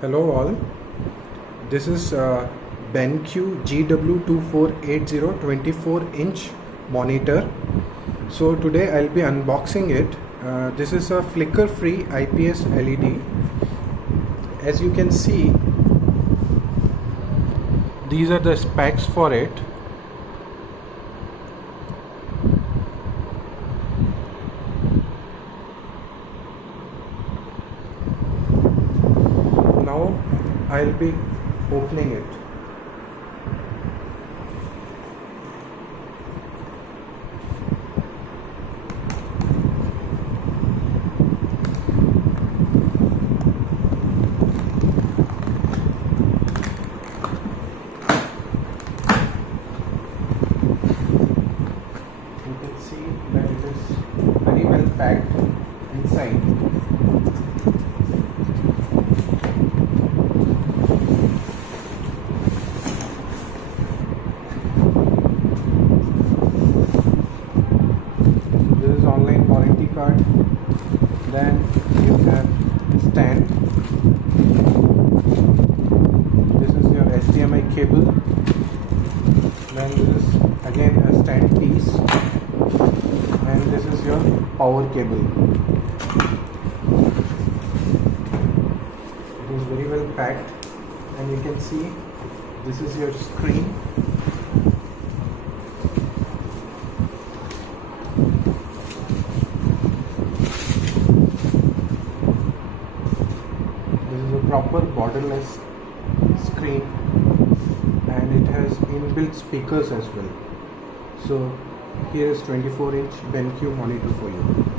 Hello all, this is BenQ GW2480 24-inch monitor. So today I'll be unboxing it. This is a flicker-free IPS LED. As you can see, these are the specs for it. Now I'll be opening it. You can see that it is very well packed inside. This is online warranty card. Then you have stand. This is your HDMI cable. Then this is again a stand piece, and this is your power cable. It is very well packed, and you can see this is your screen. This is a proper borderless screen, and it has inbuilt speakers as well. So here is 24-inch BenQ monitor for you.